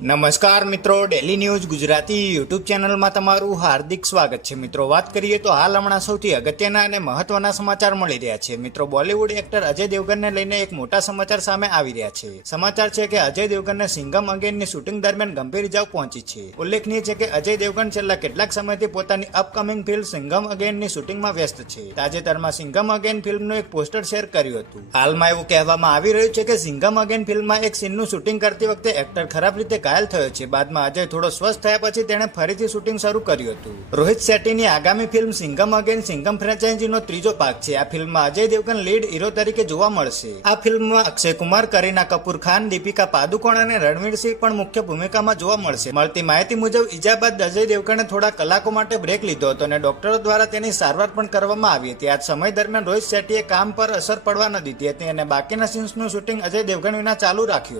નમસ્કાર મિત્રો, daily news Gujarati YouTube ચેનલમાં તમારું હાર્દિક સ્વાગત છે. મિત્રો, વાત કરીએ તો હાલ હમણાં સૌથી અગત્યના અને મહત્વના સમાચાર મળી રહ્યા છે. મિત્રો, બોલિવૂડ એક્ટર અજય દેવગનને લઈને એક મોટા સમાચાર સામે આવી રહ્યા છે. સમાચાર છે કે અજય દેવગનને સિંઘમ અગેનની શૂટિંગ દરમિયાન ગંભીર ઇજાઓ પહોંચી છે. ઉલ્લેખનીય છે કે અજય દેવગન છેલ્લા કેટલાક સમયથી પોતાની અપકમિંગ ફિલ્મ સિંઘમ અગેનની શૂટિંગમાં વ્યસ્ત છે. તાજેતરમાં સિંઘમ અગેન ફિલ્મનું એક પોસ્ટર શેર કર્યું હતું. હાલમાં એવું કહેવામાં આવી રહ્યું છે કે સિંઘમ અગેન ફિલ્મમાં એક સીનનું શૂટિંગ કરતી વખતે એક્ટર ખરાબ રીતે ઘાયલ થયો છે. બાદમાં અજય થોડો સ્વસ્થ થયા પછી તેણે ફરીથી શૂટિંગ શરૂ કર્યું હતું. રોહિત શેટ્ટીની આગામી ફિલ્મ સિંઘમ અગેન સિંઘમ ફ્રેન્ચાઇઝીનો ત્રીજો ભાગ છે. આ ફિલ્મમાં અજય દેવગન લીડ હીરો તરીકે જોવા મળશે. આ ફિલ્મમાં અક્ષય કુમાર, કરીના કપૂર ખાન, દીપિકા પાદુકોણ અને રણવીર સિંહ પણ મુખ્ય ભૂમિકામાં જોવા મળશે. મળતી માહિતી મુજબ ઈજા બાદ અજય દેવગણે થોડા કલાકો માટે બ્રેક લીધો હતો અને ડોક્ટરો દ્વારા તેની સારવાર પણ કરવામાં આવી હતી. આ સમય દરમિયાન રોહિત શેટ્ટીએ કામ પર અસર પડવા ન દીધી હતી અને બાકીના સીન્સનું શૂટિંગ અજય દેવગન વિના ચાલુ રાખ્યું.